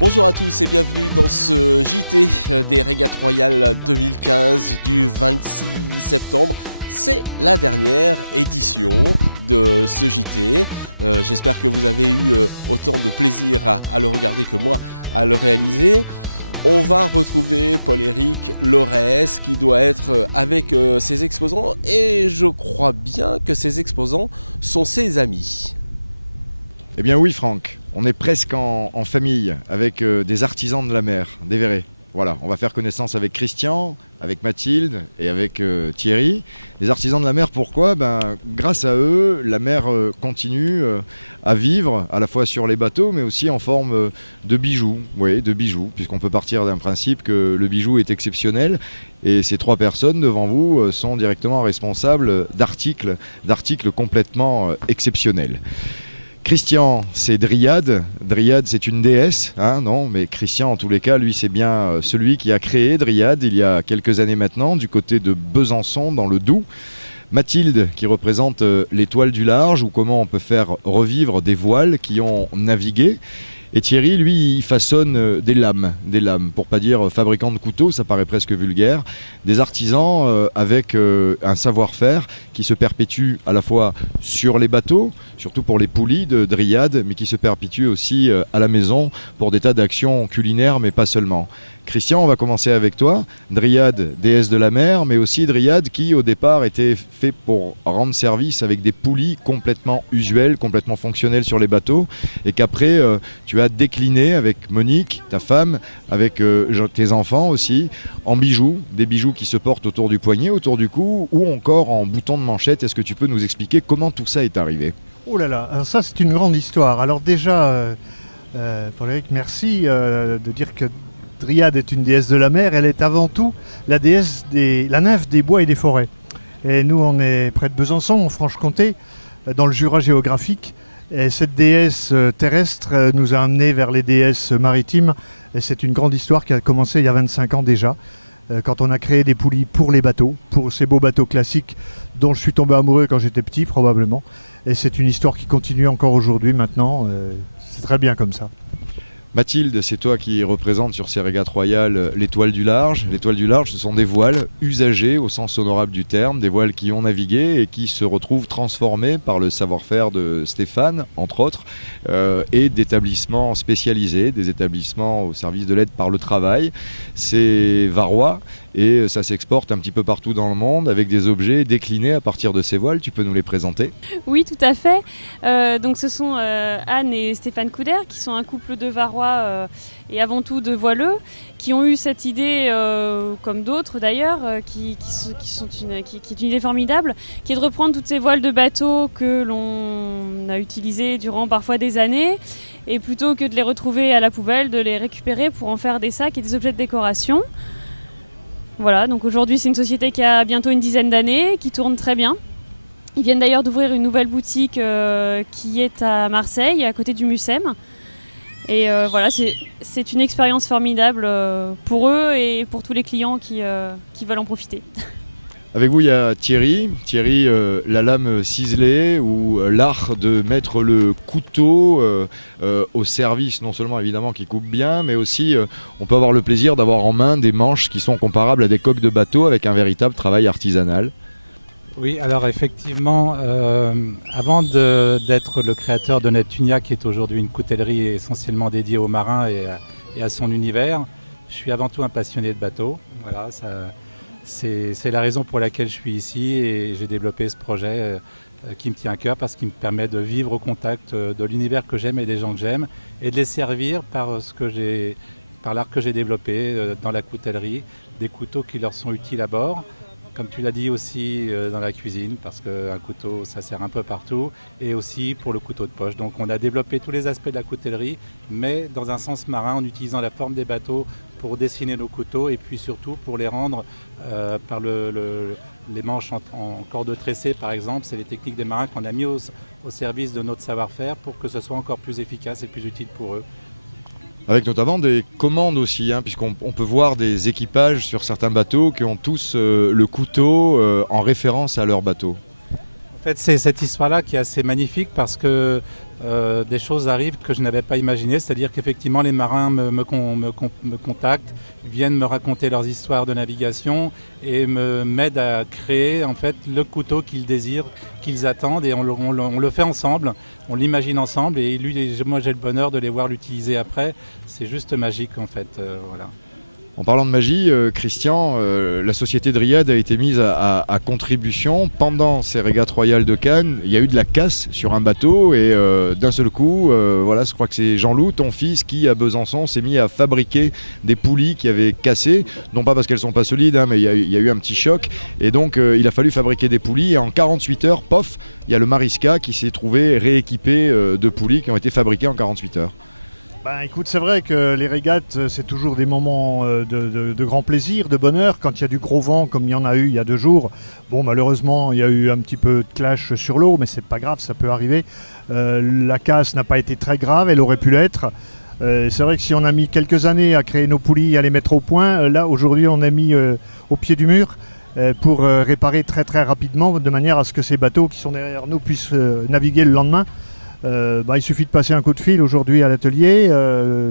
Bonjour à tous et bienvenue dans ce JT des Régates Royales 2015 du 26 septembre. C'est la dernière édition de ce JT. J'espère que vous avez eu autant de plaisir à le regarder que moi à le réaliser. On va retrouver Paul-Éric Lorès qui doit être avec ses exposants et je crois bien que ces exposants sont ses amis. Eh bien oui Franck, on est presque en famille avec des artisans de la mer, des verrets. Voilà, on va faire connaissance avec Christian, avec Mathilde et avec Thierry. Les artisans de la mer, pourquoi ? Grâce à eux, la mer continue à vivre à la fois sur les bateaux mais aussi en forme de bijoux. Oui, de bijoux, puisqu'on peut partir d'un principe que le bijou est exceptionnel. Et ces trois personnes devant vous sont directement responsables d'articles complètement exceptionnels. Christian, c'est Dryade. Dryade, c'est une déesse, non, mais Christian, en tous les cas, lui, c'est bien celui qui a créé Dryade il y a quelques années maintenant, du côté de Besançon, dans le Doubs. Mathilde, qui représente l'étoile du large, ou comment on peut faire revivre des voiles qui ont navigué. Et Thierry, lui, il façonne des lames, pour pas dire fabricant de couteaux, ça paraît presque vulgaire, des artisans avec un savoir-faire qui se perpétue à la fois sur les bateaux, surtout pour les poulies de Dryade, mais qui se perpétue aussi à la maison pour des tas d'actions culinaires, mais pas seulement. Christian, on va commencer avec toi. Dryade, déesse de la mer, mais aussi Dryade qui au départ était fait pour rendre service avec des poulies complètement usuelles, complètement fonctionnelles sur les bateaux, et qu'après tu as décliné avec Monique, ta femme, avec tes enfants aussi, en bijoux, des bijoux qui se portent autour du poignet, autour du cou, ou encore en boutons de manchette. Est-ce que tu peux nous expliquer comment tout ça est arrivé ? Oh là là, alors ça c'est une grande histoire. Alors déjà, Paul-Éric, merci de dire que Dryade est une déesse de la mer. Elle est avant tout la nymphe des bois et des forêts. Et nous, on est près de Besançon, en Franche-Comté, dans le Jura géographique. Et cette déesse terrestre nous a amenés vers les déesses maritimes. Et c'est une grande histoire qui a commencé il y a 25 ans déjà, quand on a créé des poulies pour les bateaux, pour ces beaux bateaux classiques dont je suis tombé amoureux quand j'étais petit probablement. Et c'est une histoire qui continue encore aujourd'hui maintenant. C'est très bien comme ça. Mathilde, c'est toi qui représente sur ces régates royales l'étoile du large. L'étoile du large, ce sont des voiles usagées au sens honorable du terme, des voiles qui ont navigué et qui se retrouvent transformées par le savoir-faire de Stéphane, entre autres, et d'établissements spécialisés, des établissements au service de l'aide par le travail. C'est varois et ça s'exporte un petit peu partout dans le monde avec des objets déclinés à partir de ces voiles. Tu peux nous les présenter ? Oui, tout à fait. Donc ce sont Anne et Stéphane Couder qui sont un couple de varois et avant tout de voileux qui ont eu cette idée, comme d'autres d'ailleurs, qui est une idée formidable, qui est de reprendre toutes ces voiles de bateaux que l'on a utilisées durant parfois des années et plutôt que de les retrouver à la poubelle, de les récupérer pour en faire des sacs et des objets de décoration. Voilà, donc aujourd'hui c'est une société qui a bientôt une dizaine d'années, qui tourne très bien. Ils viennent d'ailleurs d'ouvrir une nouvelle boutique qui est à Marseille, à côté du Mucem. Et voilà, c'est une expérience formidable pour eux et pour tous les clients qui veulent en profiter. Avec vous, il y a Thierry, la lame ciselée ou l'art de mettre le couteau au service, non seulement évidemment qui coupe bien, mais aussi on peut avoir le plaisir d'avoir en main des manches qui sont comparables à des coques de bateau avec un véritable travail artisanal. Oui, alors effectivement, avant d'être le créateur de Neptunia, qui est aujourd'hui une coutellerie essentiellement dédiée aux marins et à son univers, je suis avant tout un passionné de bateaux. Voilà, c'est la raison pour laquelle je suis ici et j'ai développé ce projet qui me tient à cœur parce qu'il me permet de vivre au contact de l'univers que j'aime et des gens que j'aime et de les servir par l'art que j'ai développé dans la coutellerie, des couteaux qui leur sont utiles à bord. Comme tu l'as dit aussi dans la cuisine, parce qu'un couteau ça sert un peu partout, et aussi pour le couteau de poche. Donc on a développé tous les aspects de la coutellerie, mais dans un sens marin, en utilisant la forme des bateaux pour dessiner nos couteaux, et puis surtout pour les rendre par les manches en corde tressée par exemple. C'est les techniques des marins qu'on a mis au service de notre savoir-faire pour que ce soit encore plus efficace et plus utile pour eux. Avec notamment des commandes aussi, puisqu'on peut voir des équipages sur certains bateaux qui ont tous le couteau en référence à leur bateau. En fait, c'est cette histoire-là qui est assez magnifique parce que des choses arrivent que je n'avais pas imaginées. C'est-à-dire qu'effectivement, les marins me contactent, viennent me raconter leurs histoires de navigation et m'aident à créer en fait le couteau qu'ils désirent, qu'ils attendent. Et on le fait ensemble, on l'imagine ensemble. Et moi, j'ai le bonheur de les voir l'utiliser après. C'est juste magique en fait. Voilà. En parlant de magie, Christian, la société Dryade a été mise à contribution. Pendant ces régates royales de Cannes, il y a eu de la casse sur un bateau et d'un seul coup, voilà, je crois que c'est Jean-Loup, ton fils, qui à Besançon s'est mis à fabriquer des poulies qui avaient cassé. Non pas parce qu'elles sont pas solides, hein, mais il y a eu un petit choc. Et donc il a fallu fabriquer des poulies et en 48 heures, pof, il y a le Mariska qui s'est trouvé rééquipé de poulies qui ont été fabriquées en 48 heures. Ben écoute, c'est vrai que les régates, c'est toujours des moments de grand plaisir, de bonheur. Quand il y a du gros vent, comme il y en a eu il y a 2 jours, bon, malheureusement, il y a eu un petit peu de clash sur l'eau, mais c'est pas grave, ça peut arriver. La casse n'a pas été très grave, elle aurait pu l'être. C'est vrai que si on a mis quelques années à créer nos poulies, à les mettre au point, là, aujourd'hui, on a mis au pied du mur pour réparer très très rapidement, de manière à ce que ces bateaux qui sont derrière nous puissent naviguer le lendemain. Il suffit de passer un coup de fil aujourd'hui à l'atelier.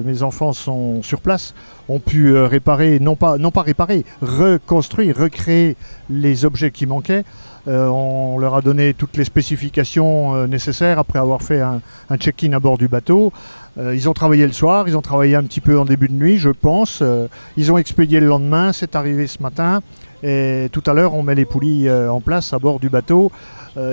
Mes enfants sont sur place, ont pu réparer, non pas réparer, reconstruire, recréer les objets qui manquaient. On leur a donné toutes les spécifications nécessaires après avoir fait un check-in à bord du bateau. Ils ont travaillé le soir, ils ont travaillé un petit peu en début de nuit, je pense. Ils ont expédié le lendemain, c'est arrivé ce matin. Et tout à l'heure, on met les poulies en place à bord du bateau.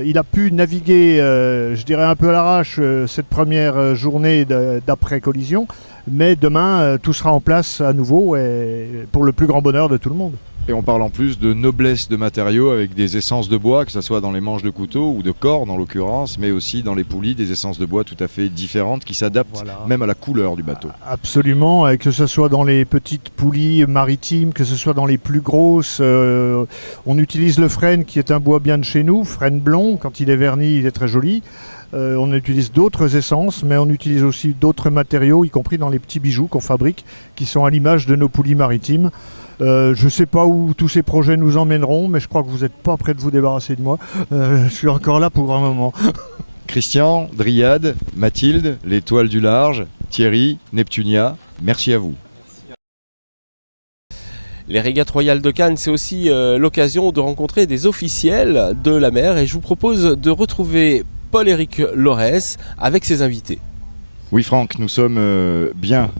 Il a pu naviguer, je dirais un peu à l'arrache, cette première journée d'après-collision. Mais demain, tout sera en place à nouveau et pour le plus grand bonheur de tout le monde. Et on parle en plus de noblesse de matériaux avec des essences de bois, que ce soit dans les manches de couteau ou de corde en l'occurrence, mais aussi dans les poulies, des essences de bois tout à fait différentes qui s'adaptent même à la couleur du bateau. Absolument, et que ce soit dans les petites poulies maritimes, que ce soit dans les plus grosses. On utilise le frêne qui est un bois bien de chez nous, frêne blond, quand il est verni il est très joli. On utilise d'autres essences, mais on utilise aussi d'autres matériaux, y compris dans les petits bijoux qu'on fabrique, qui sont à l'image de nos poulies maritimes. Je ne sais pas où tous ces projets nous emmèneront, mais je crois que vous n'êtes pas prêt de vous débarrasser de moi. Je suis encore là pour un moment. Christian, Dryade, Mathilde, l'Étoile du Large, Thierry, Neptunia, merci à vous. Les régates royales de Cannes, c'est aussi l'occasion de rencontrer des officiels de la mer et je vous propose de retrouver Paul-Éric Laurès avec ses invités. Oui Franck, nous sommes bien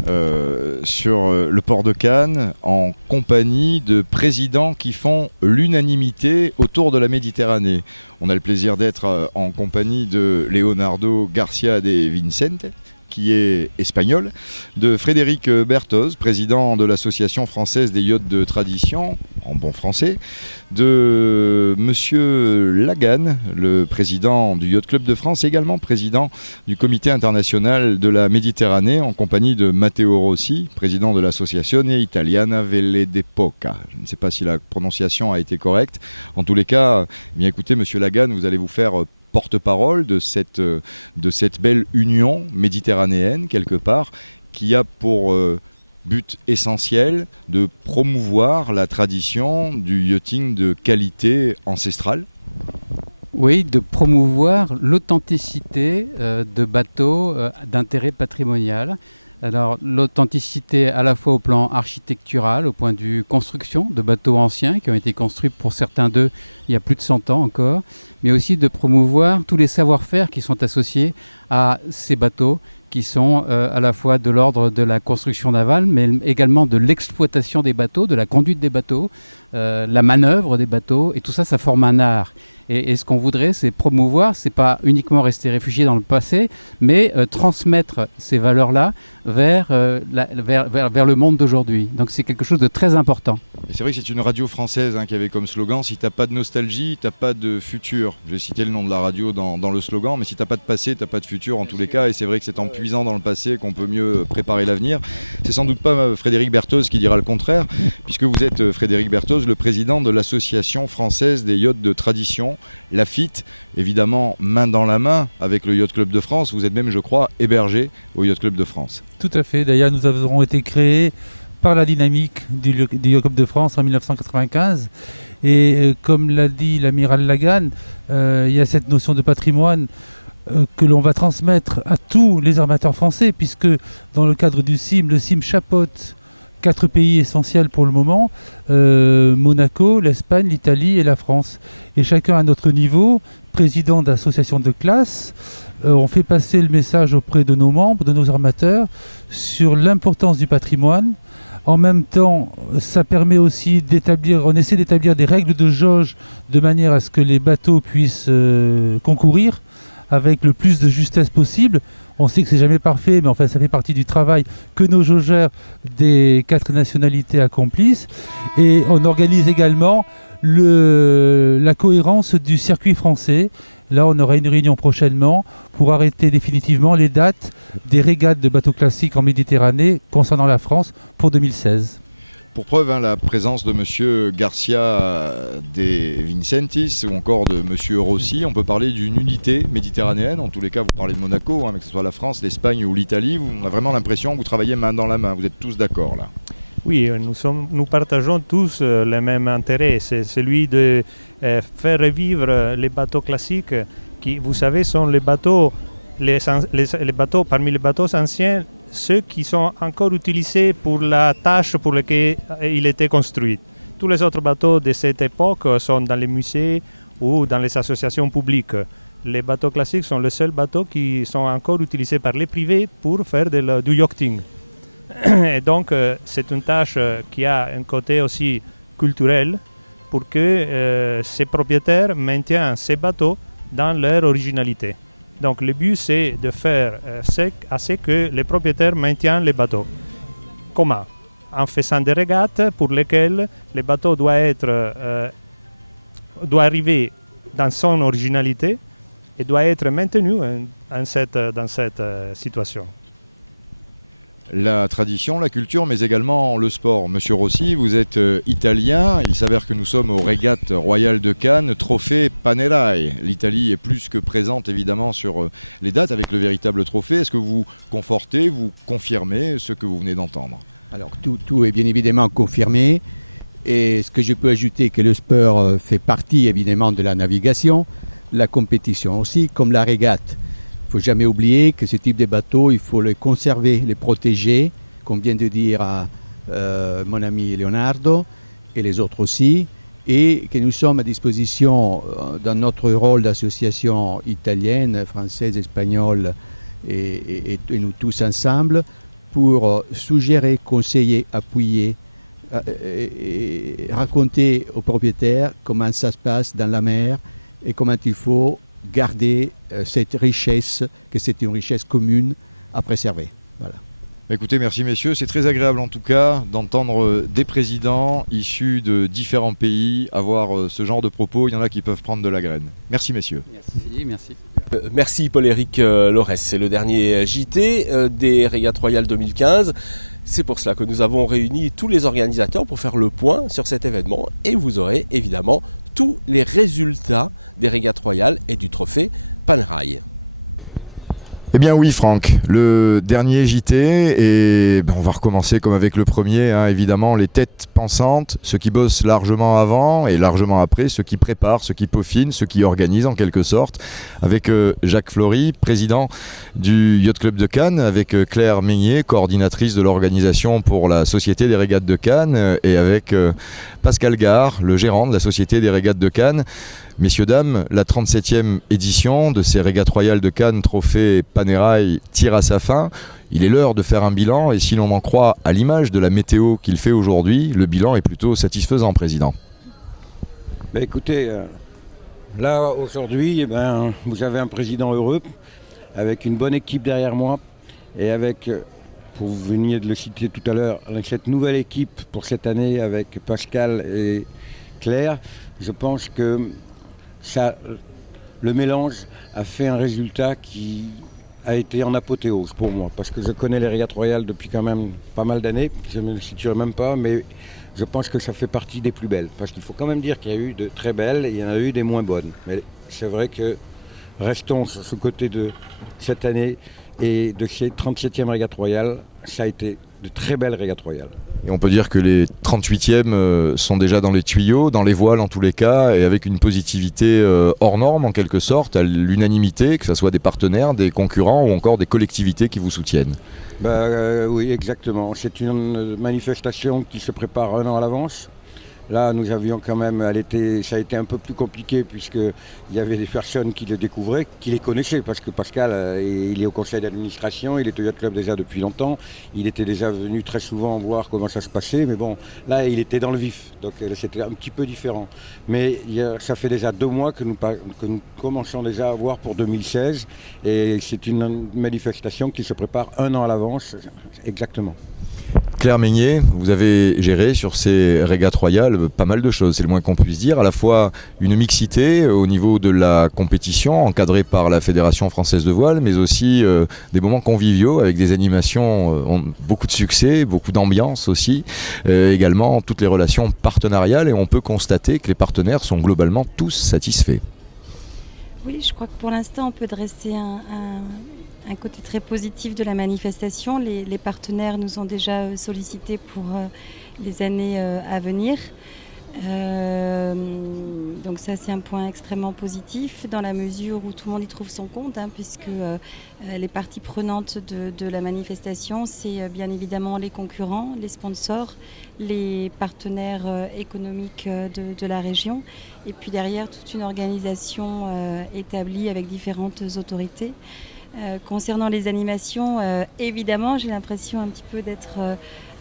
sur le port de Cannes en compagnie de présidents qui font l'unanimité autour de la Méditerranée. On a le plaisir d'être en compagnie de Leonardo Garcia de Vicente, qui est espagnol, de Frédéric Berthoz, président de l'Association française des yachts de tradition, en bon français, de Monsieur Lagan, le président du Yacht Club de France, également président du Comité international de la Méditerranée, en compagnie de Matteo Rossi, président de l'Associazione Italiana Vele d'Epoca. Je ne sais pas si la prononciation a été correcte. En tous les cas, eh bien écoutez, Monsieur Lagan, vous allez vous faire porte-parole de cette belle union méditerranéenne, quelque part, qui a pour but essentiel de promouvoir la tradition du yachting de qualité ancestrale. Oui, de promouvoir l'authenticité de bateaux d'intérêt patrimonial. Alors l'authenticité à la fois au plan architectural, au point de vue construction de bateaux anciens qui ont été construits pour certains d'eux il y a plus de 100 ans encore, mais aussi de promouvoir tous les savoir-faire qui sont associés à ces bateaux qui sont à la fois de l'ordre de la construction navale, mais également de l'exploitation des bateaux, de la conduite des bateaux, la manœuvre des bateaux, et tout ça, ça forme un art. Et ce qu'on voudrait, c'est promouvoir, c'est pas uniquement rester réfugié dans le passé, mais transmettre ces valeurs-là vers le monde d'aujourd'hui. Donc c'est quelque chose de très important. Et c'est vrai que c'est une radio française qui avait comme slogan « Si t'as pas de nostalgie, t'as pas de futur ». Je vais citer le nom de la radio dans le slogan, mais si t'as pas de passé, t'as pas de futur en tous les cas. Et c'est vrai que c'est en puisant dans le passé qu'on peut mieux préparer l'avenir. C'est sans doute pas Frédéric Berthoz qui dira le contraire, puisque vous êtes Frédéric Berthoz, le président de l'Association française des yachts de tradition, l'AFIT, évidemment main dans la main avec le Yacht Club de France. Vous êtes même, je crois, hébergé au Yacht Club de France. Tout à fait. D'ailleurs, nous avons été créés par la dynamique du Yacht Club de France en 1995 Et comme l'a dit l'amiral Lagan, il y a cette notion de patrimoine que l'on va transmettre à tous les armateurs français, puisque dans le cadre du CIM, le CIM chapeaute 4 pays essentiels pour le moment, Monaco, l'Espagne, l'Italie et la France. Et chacun à notre niveau, président d'association de classe, on fait passer le message auprès de nos membres, de nos armateurs, sur l'importance du patrimoine. En même temps, ça permet aussi on essaie d'établir des règles de jauge de manière à ce que les bateaux puissent concourir avec le plus de justesse possible. On sait que c'est jamais parfait, mais enfin ça fait partie du travail que nos jaugeurs des 4 nationalités accomplissent. Et on organise également la cohérence du circuit français. Là, on aura une réunion prochainement pour arrêter définitivement les dates des régates de bateaux classiques en Méditerranée concernant la France pour 2016. Pour preuve, la présence de M. Garcia de Vincentis ou encore de M. Rossi, on peut parler d'une unité méditerranéenne. En tous les cas, vous parlez de Monaco, mais que ce soit la France, l'Espagne ou l'Italie, on a vraiment l'impression que vous travaillez main dans la main. Vous êtes tous d'accord là? Oui, nous partageons tous le même intérêt, c'est celui de faire revivre les bateaux classiques qui, vous savez, sont les bateaux parmi les bateaux anciens, ceux qui sont encore utilisés pour la tâche pour laquelle il était construit. Tous les autres bateaux de cette époque sont dans les musées ou dans les associations publiques. Les bateaux classiques sont les seuls bateaux qui sont encore utilisés par les privés pour faire du yachting. Et donc, c'est une tâche qui a un côté aussi culturel pour que ces propriétaires maintiennent ces bateaux dans leur originalité. Donc, le but, c'est de faire assez que les propriétaires maintiennent les bateaux. Comment? En faisant des régates pour lesquelles les bateaux doivent arriver dans son originalité et doivent être maintenus dans cette situation. La tradition, la culture, mais également le sport. Monsieur Rossi, vous êtes italien. Il s'avère que nous sommes aux régates royales de Cannes, trophée Panerai. L'Italie est plus que présente évidemment sur les dates avec le véritable trophée. Est-ce que vous confortez, vous confirmez ce que vous venez d'entendre? Alors tout est bien évidemment confirmé. Et ce que je peux ajouter, que le sport fait partie évidemment de la navigation, la compétition aussi, comme la régate. Il ne faut jamais oublier que ce type de bateau, il faut les conserver, les protéger, comme vient de dire mon ami Leonardo et les autres aussi, et que nous sommes à disposition dans notre rôle d'association italienne, française, espagnole et nous tous ensemble pour suggérer, conseiller, appuyer et raconter aux propriétaires comment ça se passe dans la mer et comment il faut garder cette richesse, que c'est une richesse commune à préserver. Voilà. Écoutez, merci messieurs, c'est très agréable en tout cas d'entendre des présidents issus de différents pays avoir ce genre de propos. Il y en a qui peuvent prendre de la graine. Merci messieurs. Merci. Merci Paul-Éric Lorès, c'est le dernier JT des Régates Royales 2015. C'est pour cela que nous avons réuni tous les organisateurs pour faire le point sur cet événement et vous aurez évidemment tous les résultats des Régates Royales et du trophée Panerai. Eh bien oui Franck, le dernier JT et on va recommencer comme avec le premier, évidemment les têtes pensantes, ceux qui bossent largement avant et largement après, ceux qui préparent, ceux qui peaufinent, ceux qui organisent en quelque sorte, avec Jacques Flory, président du Yacht Club de Cannes, avec Claire Meignier, coordinatrice de l'organisation pour la Société des Régates de Cannes et avec Pascal Gare, le gérant de la Société des Régates de Cannes. Messieurs, dames, la 37e édition de ces Régates Royales de Cannes, trophée Panerai, tire à sa fin. Il est l'heure de faire un bilan et si l'on en croit à l'image de la météo qu'il fait aujourd'hui, le bilan est plutôt satisfaisant, Président. Écoutez, là aujourd'hui, vous avez un président heureux, avec une bonne équipe derrière moi et avec, pour vous veniez de le citer tout à l'heure, cette nouvelle équipe pour cette année avec Pascal et Claire. Je pense que le mélange a fait un résultat qui a été en apothéose pour moi, parce que je connais les Régates Royales depuis quand même pas mal d'années, je ne me situerai même pas, mais je pense que ça fait partie des plus belles, parce qu'il faut quand même dire qu'il y a eu de très belles et il y en a eu des moins bonnes. Mais c'est vrai que restons sur ce côté de cette année et de ces 37e Régates Royales, ça a été de très belles Régates Royales. Et on peut dire que les 38e sont déjà dans les tuyaux, dans les voiles en tous les cas, et avec une positivité hors norme en quelque sorte, à l'unanimité, que ce soit des partenaires, des concurrents ou encore des collectivités qui vous soutiennent. Oui, exactement. C'est une manifestation qui se prépare 1 an à l'avance. Là, nous avions quand même, ça a été un peu plus compliqué puisqu'il y avait des personnes qui le découvraient, qui les connaissaient, parce que Pascal, il est au conseil d'administration, il est au Yacht Club déjà depuis longtemps, il était déjà venu très souvent voir comment ça se passait, mais bon, là, il était dans le vif, donc c'était un petit peu différent. Mais ça fait déjà 2 mois que nous commençons déjà à voir pour 2016, et c'est une manifestation qui se prépare 1 an à l'avance, exactement. Claire Meignet, vous avez géré sur ces régates royales pas mal de choses, c'est le moins qu'on puisse dire, à la fois une mixité au niveau de la compétition encadrée par la Fédération française de voile, mais aussi des moments conviviaux avec des animations, beaucoup de succès, beaucoup d'ambiance aussi, également toutes les relations partenariales, et on peut constater que les partenaires sont globalement tous satisfaits. Oui, je crois que pour l'instant on peut dresser un côté très positif de la manifestation. Les partenaires nous ont déjà sollicités pour les années à venir. Donc ça, c'est un point extrêmement positif dans la mesure où tout le monde y trouve son compte, puisque les parties prenantes de la manifestation, c'est bien évidemment les concurrents, les sponsors, les partenaires économiques de la région, et puis derrière toute une organisation établie avec différentes autorités. Concernant les animations, évidemment, j'ai l'impression un petit peu d'être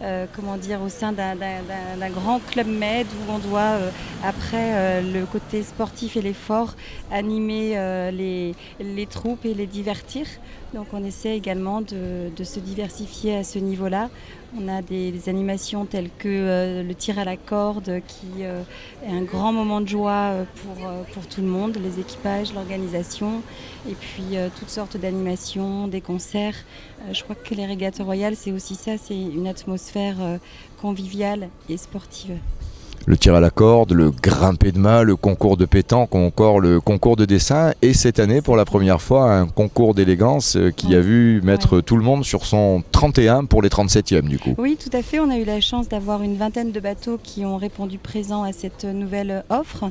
au sein d'un grand club med où on doit, après le côté sportif et l'effort, animer les troupes et les divertir. Donc on essaie également de se diversifier à ce niveau-là. On a des animations telles que le tir à la corde qui est un grand moment de joie pour tout le monde, les équipages, l'organisation, et puis toutes sortes d'animations, des concerts. Je crois que les régates royales, c'est aussi ça, c'est une atmosphère conviviale et sportive. Le tir à la corde, le grimper de mât, le concours de pétanque, encore le concours de dessin, et cette année pour la première fois un concours d'élégance qui a vu mettre tout le monde sur son 31 pour les 37e du coup. Oui, tout à fait, on a eu la chance d'avoir une vingtaine de bateaux qui ont répondu présent à cette nouvelle offre,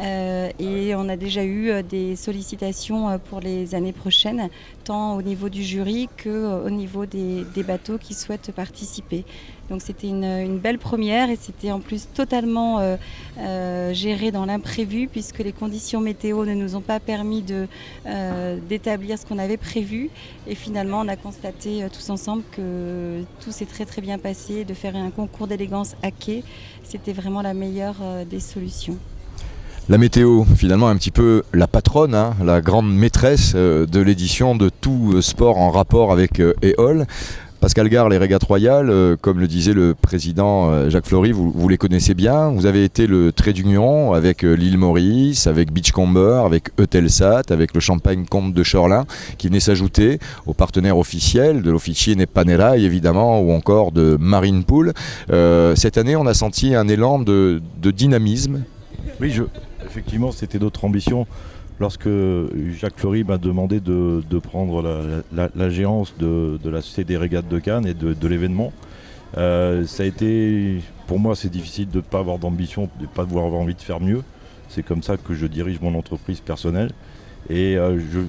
et on a déjà eu des sollicitations pour les années prochaines, tant au niveau du jury qu'au niveau des bateaux qui souhaitent participer. Donc c'était une belle première, et c'était en plus totalement géré dans l'imprévu, puisque les conditions météo ne nous ont pas permis d'établir ce qu'on avait prévu, et finalement on a constaté tous ensemble que tout s'est très très bien passé. De faire un concours d'élégance à quai, c'était vraiment la meilleure des solutions. La météo, finalement un petit peu la patronne, la grande maîtresse de l'édition de tout sport en rapport avec Éole. Pascal Gare, les régates royales, comme le disait le président Jacques Flory, vous les connaissez bien. Vous avez été le trait d'union avec l'île Maurice, avec Beachcomber, avec Eutelsat, avec le Champagne Comte de Chorlin, qui venait s'ajouter aux partenaires officiels de l'Officine Panerai, évidemment, ou encore de Marine Pool. Cette année, on a senti un élan de dynamisme. Oui, effectivement, c'était notre ambition. Lorsque Jacques Flory m'a demandé de prendre la géance de la Société des régates de Cannes et de l'événement, ça a été, pour moi, c'est difficile de ne pas avoir d'ambition, de ne pas avoir envie de faire mieux. C'est comme ça que je dirige mon entreprise personnelle. Et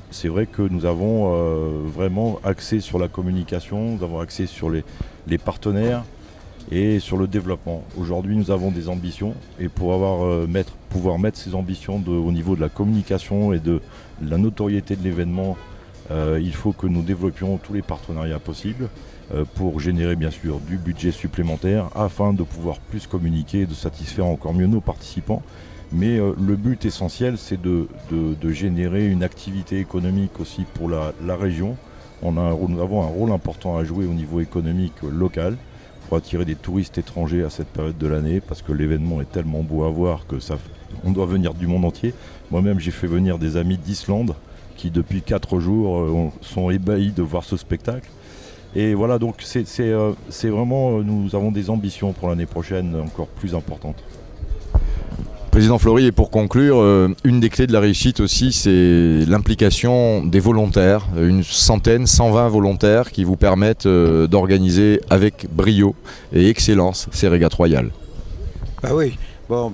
c'est vrai que nous avons vraiment axé sur la communication, nous avons axé sur les partenaires et sur le développement. Aujourd'hui, nous avons des ambitions, et pour pouvoir mettre ces ambitions au niveau de la communication et de la notoriété de l'événement, il faut que nous développions tous les partenariats possibles pour générer bien sûr du budget supplémentaire afin de pouvoir plus communiquer et de satisfaire encore mieux nos participants. Mais le but essentiel, c'est de générer une activité économique aussi pour la région. Nous avons un rôle important à jouer au niveau économique local, pour attirer des touristes étrangers à cette période de l'année, parce que l'événement est tellement beau à voir que on doit venir du monde entier. Moi-même, j'ai fait venir des amis d'Islande qui, depuis 4 jours, sont ébahis de voir ce spectacle. Et voilà, donc c'est vraiment, nous avons des ambitions pour l'année prochaine encore plus importantes. Président Flory, et pour conclure, une des clés de la réussite aussi, c'est l'implication des volontaires, une centaine, 120 volontaires qui vous permettent d'organiser avec brio et excellence ces régates royales. Bah oui, bon,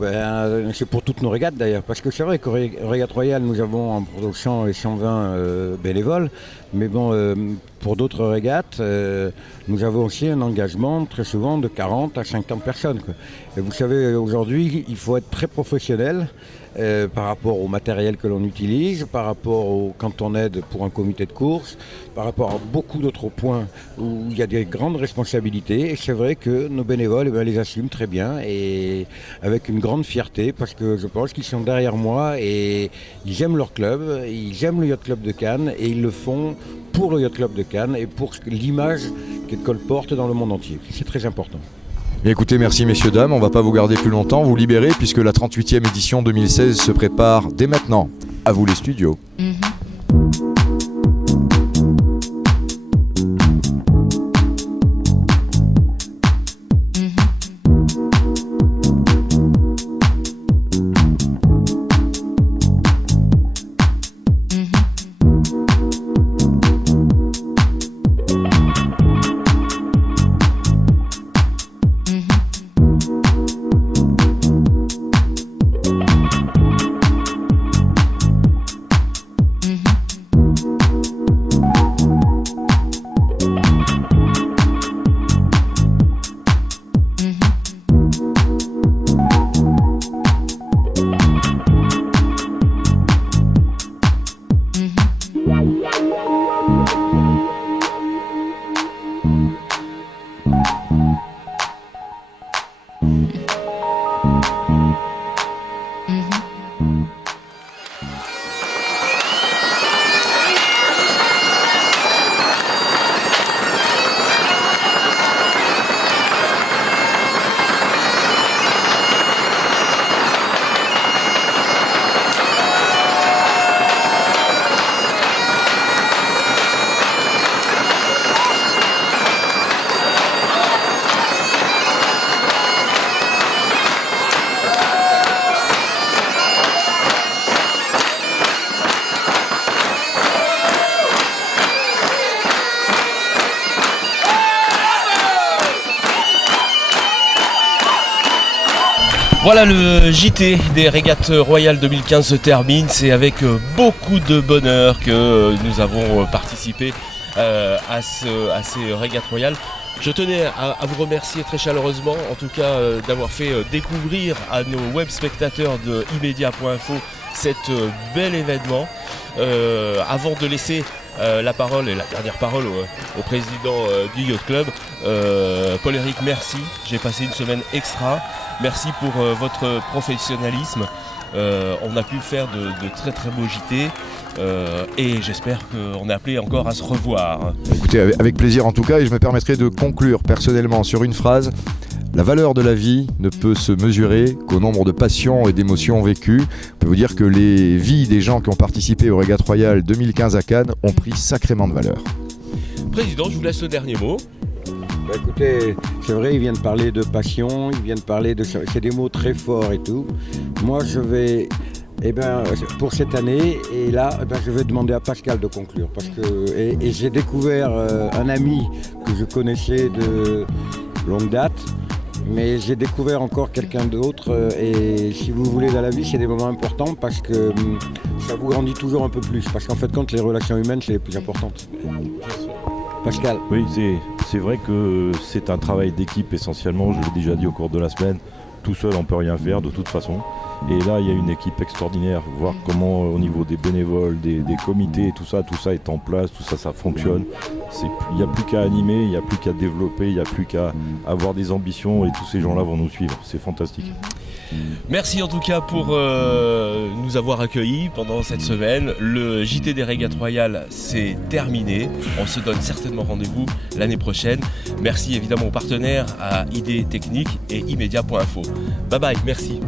c'est pour toutes nos régates d'ailleurs, parce que c'est vrai qu'aux régates royales, nous avons entre 100 et 120 bénévoles, mais bon, pour d'autres régates, nous avons aussi un engagement très souvent de 40 à 50 personnes, quoi. Et vous savez, aujourd'hui, il faut être très professionnel par rapport au matériel que l'on utilise, par rapport quand on aide pour un comité de course, par rapport à beaucoup d'autres points où il y a des grandes responsabilités. Et c'est vrai que nos bénévoles les assument très bien et avec une grande fierté, parce que je pense qu'ils sont derrière moi et ils aiment leur club, ils aiment le Yacht Club de Cannes et ils le font pour le Yacht Club de Cannes et pour l'image qu'École porte dans le monde entier. C'est très important. Bien, écoutez, merci messieurs, dames, on ne va pas vous garder plus longtemps, vous libérer puisque la 38e édition 2016 se prépare dès maintenant. À vous les studios. Voilà, le JT des régates royales 2015 se termine. C'est avec beaucoup de bonheur que nous avons participé à ces régates royales. Je tenais à vous remercier très chaleureusement, en tout cas d'avoir fait découvrir à nos web spectateurs de immedia.info cet bel événement. Avant de laisser la parole et la dernière parole au président du Yacht Club, Paul-Éric, merci. J'ai passé une semaine extra. Merci pour votre professionnalisme. On a pu faire de très très beaux JT et j'espère qu'on est appelé encore à se revoir. Écoutez, avec plaisir en tout cas, et je me permettrai de conclure personnellement sur une phrase. La valeur de la vie ne peut se mesurer qu'au nombre de passions et d'émotions vécues. Je peux vous dire que les vies des gens qui ont participé aux régates royales 2015 à Cannes ont pris sacrément de valeur. Président, je vous laisse le dernier mot. Bah écoutez, c'est vrai, ils viennent parler de passion, ils viennent parler de... C'est des mots très forts et tout. Moi, je vais... pour cette année, et là, je vais demander à Pascal de conclure. Parce que, et j'ai découvert un ami que je connaissais de longue date, mais j'ai découvert encore quelqu'un d'autre. Et si vous voulez, dans la vie, c'est des moments importants parce que ça vous grandit toujours un peu plus. Parce qu'en fait, quand les relations humaines, c'est les plus importantes. Pascal. Oui, c'est vrai que c'est un travail d'équipe essentiellement, je l'ai déjà dit au cours de la semaine. Tout seul, on ne peut rien faire de toute façon. Et là, il y a une équipe extraordinaire. Voir comment, au niveau des bénévoles, des comités, tout ça est en place, tout ça, ça fonctionne. Il n'y a plus qu'à animer, il n'y a plus qu'à développer, il n'y a plus qu'à avoir des ambitions et tous ces gens-là vont nous suivre. C'est fantastique. Merci en tout cas pour nous avoir accueillis pendant cette semaine. Le JT des régates royales, c'est terminé. On se donne certainement rendez-vous l'année prochaine. Merci évidemment aux partenaires, à ID Technique et immedia.info. Bye bye, merci.